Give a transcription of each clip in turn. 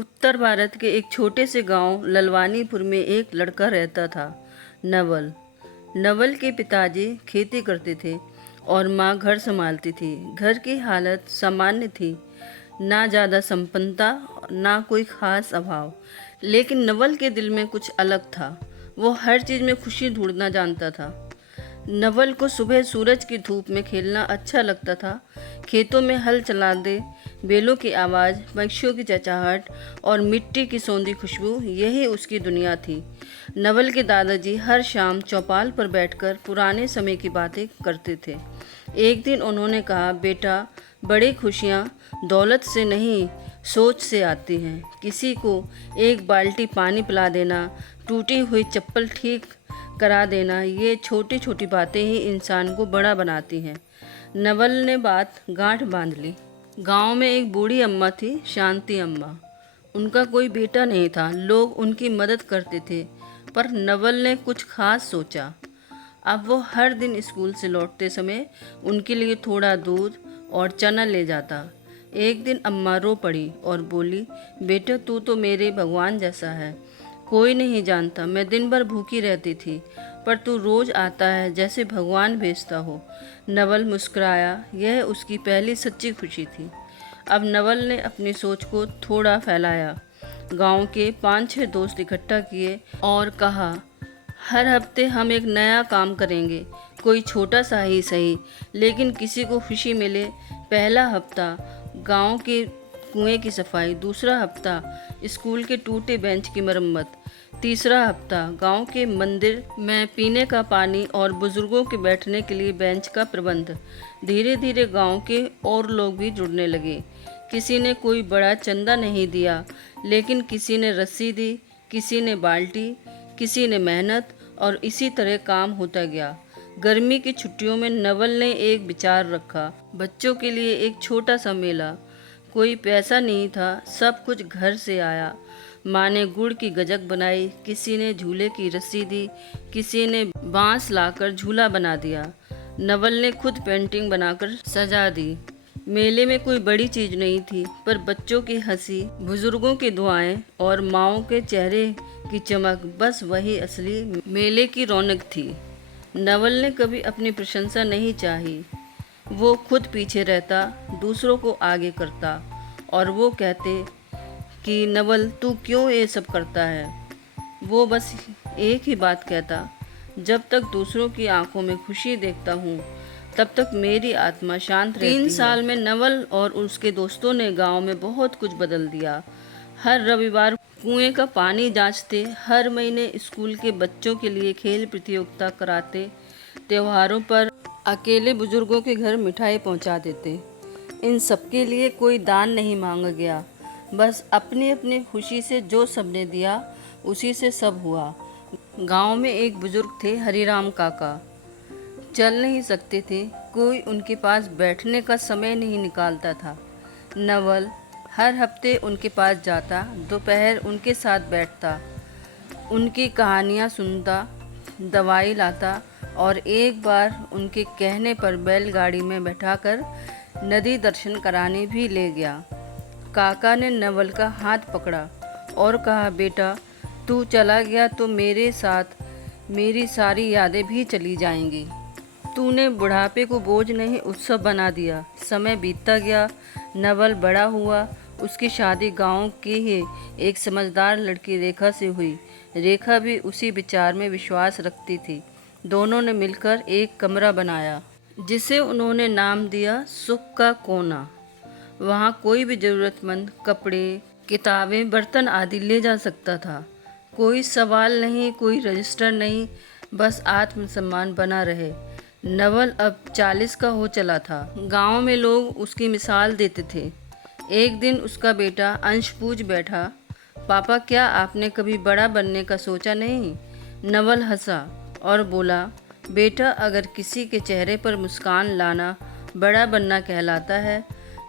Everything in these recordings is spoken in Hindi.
उत्तर भारत के एक छोटे से गांव ललवानीपुर में एक लड़का रहता था, नवल। नवल के पिताजी खेती करते थे और माँ घर संभालती थी। घर की हालत सामान्य थी, ना ज़्यादा संपन्नता, ना कोई खास अभाव। लेकिन नवल के दिल में कुछ अलग था। वो हर चीज़ में खुशी ढूंढना जानता था। नवल को सुबह सूरज की धूप में खेलना अच्छा लगता था। खेतों में हल चला दे, बेलों की आवाज़, पक्षियों की चहचहाहट और मिट्टी की सौंधी खुशबू, यही उसकी दुनिया थी। नवल के दादाजी हर शाम चौपाल पर बैठकर पुराने समय की बातें करते थे। एक दिन उन्होंने कहा, बेटा, बड़ी खुशियाँ दौलत से नहीं, सोच से आती हैं। किसी को एक बाल्टी पानी पिला देना, टूटी हुई चप्पल ठीक करा देना, ये छोटी छोटी बातें ही इंसान को बड़ा बनाती हैं। नवल ने बात गांठ बांध ली। गांव में एक बूढ़ी अम्मा थी, शांति अम्मा। उनका कोई बेटा नहीं था। लोग उनकी मदद करते थे, पर नवल ने कुछ खास सोचा। अब वो हर दिन स्कूल से लौटते समय उनके लिए थोड़ा दूध और चना ले जाता। एक दिन अम्मा रो पड़ी और बोली, बेटा, तू तो मेरे भगवान जैसा है। कोई नहीं जानता मैं दिन भर भूखी रहती थी, पर तू रोज आता है जैसे भगवान भेजता हो। नवल मुस्कुराया। यह उसकी पहली सच्ची खुशी थी। अब नवल ने अपनी सोच को थोड़ा फैलाया। गांव के 5-6 दोस्त इकट्ठा किए और कहा, हर हफ्ते हम एक नया काम करेंगे, कोई छोटा सा ही सही, लेकिन किसी को खुशी मिले। पहला हफ्ता गांव के कुएं की सफाई, दूसरा हफ्ता स्कूल के टूटे बेंच की मरम्मत, तीसरा हफ्ता गांव के मंदिर में पीने का पानी और बुजुर्गों के बैठने के लिए बेंच का प्रबंध। धीरे धीरे गांव के और लोग भी जुड़ने लगे। किसी ने कोई बड़ा चंदा नहीं दिया, लेकिन किसी ने रस्सी दी, किसी ने बाल्टी, किसी ने मेहनत, और इसी तरह काम होता गया। गर्मी की छुट्टियों में नवल ने एक विचार रखा, बच्चों के लिए एक छोटा सा मेला। कोई पैसा नहीं था, सब कुछ घर से आया। माँ ने गुड़ की गजक बनाई, किसी ने झूले की रस्सी दी, किसी ने बांस लाकर झूला बना दिया। नवल ने खुद पेंटिंग बनाकर सजा दी। मेले में कोई बड़ी चीज नहीं थी, पर बच्चों की हंसी, बुजुर्गों की दुआएं और माँओं के चेहरे की चमक, बस वही असली मेले की रौनक थी। नवल ने कभी अपनी प्रशंसा नहीं चाही। वो खुद पीछे रहता, दूसरों को आगे करता, और वो कहते कि नवल, तू क्यों ये सब करता है? वो बस एक ही बात कहता, जब तक दूसरों की आंखों में खुशी देखता हूँ, तब तक मेरी आत्मा शांत रहती है। 3 साल में नवल और उसके दोस्तों ने गांव में बहुत कुछ बदल दिया। हर रविवार कुएं का पानी जांचते, हर महीने स्कूल के बच्चों के लिए खेल प्रतियोगिता कराते, त्योहारों पर अकेले बुजुर्गों के घर मिठाई पहुंचा देते। इन सबके लिए कोई दान नहीं मांगा गया, बस अपनी अपनी खुशी से जो सबने दिया, उसी से सब हुआ। गांव में एक बुजुर्ग थे, हरिराम काका। चल नहीं सकते थे, कोई उनके पास बैठने का समय नहीं निकालता था। नवल हर हफ्ते उनके पास जाता, दोपहर उनके साथ बैठता, उनकी कहानियाँ सुनता, दवाई लाता, और एक बार उनके कहने पर बैलगाड़ी में बैठाकर नदी दर्शन कराने भी ले गया। काका ने नवल का हाथ पकड़ा और कहा, बेटा, तू चला गया तो मेरे साथ मेरी सारी यादें भी चली जाएंगी। तूने बुढ़ापे को बोझ नहीं, उत्सव बना दिया। समय बीतता गया, नवल बड़ा हुआ। उसकी शादी गांव की ही एक समझदार लड़की रेखा से हुई। रेखा भी उसी विचार में विश्वास रखती थी। दोनों ने मिलकर एक कमरा बनाया, जिसे उन्होंने नाम दिया सुख का कोना। वहाँ कोई भी ज़रूरतमंद कपड़े, किताबें, बर्तन आदि ले जा सकता था। कोई सवाल नहीं, कोई रजिस्टर नहीं, बस आत्मसम्मान बना रहे। नवल अब 40 का हो चला था। गांव में लोग उसकी मिसाल देते थे। एक दिन उसका बेटा अंश पूछ बैठा, पापा, क्या आपने कभी बड़ा बनने का सोचा नहीं? नवल हंसा और बोला, बेटा, अगर किसी के चेहरे पर मुस्कान लाना बड़ा बनना कहलाता है,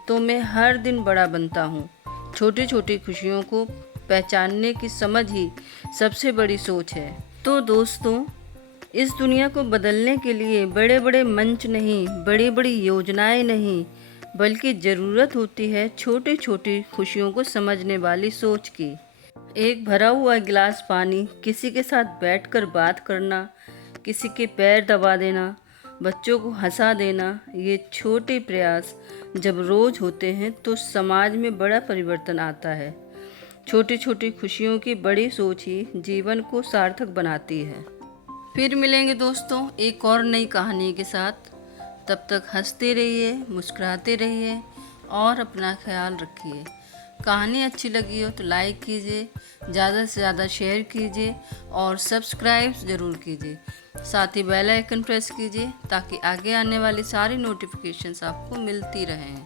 तो मैं हर दिन बड़ा बनता हूँ। छोटी छोटी खुशियों को पहचानने की समझ ही सबसे बड़ी सोच है। तो दोस्तों, इस दुनिया को बदलने के लिए बड़े बड़े मंच नहीं, बड़ी बड़ी योजनाएं नहीं, बल्कि ज़रूरत होती है छोटी छोटी खुशियों को समझने वाली सोच की। एक भरा हुआ गिलास पानी, किसी के साथ बैठकर बात करना, किसी के पैर दबा देना, बच्चों को हंसा देना, ये छोटे प्रयास जब रोज होते हैं तो समाज में बड़ा परिवर्तन आता है। छोटी छोटी खुशियों की बड़ी सोच ही जीवन को सार्थक बनाती है। फिर मिलेंगे दोस्तों एक और नई कहानी के साथ। तब तक हंसते रहिए, मुस्कुराते रहिए और अपना ख्याल रखिए। कहानी अच्छी लगी हो तो लाइक कीजिए, ज़्यादा से ज़्यादा शेयर कीजिए और सब्सक्राइब ज़रूर कीजिए। साथ ही बेल आइकन प्रेस कीजिए ताकि आगे आने वाली सारी नोटिफिकेशंस आपको मिलती रहें।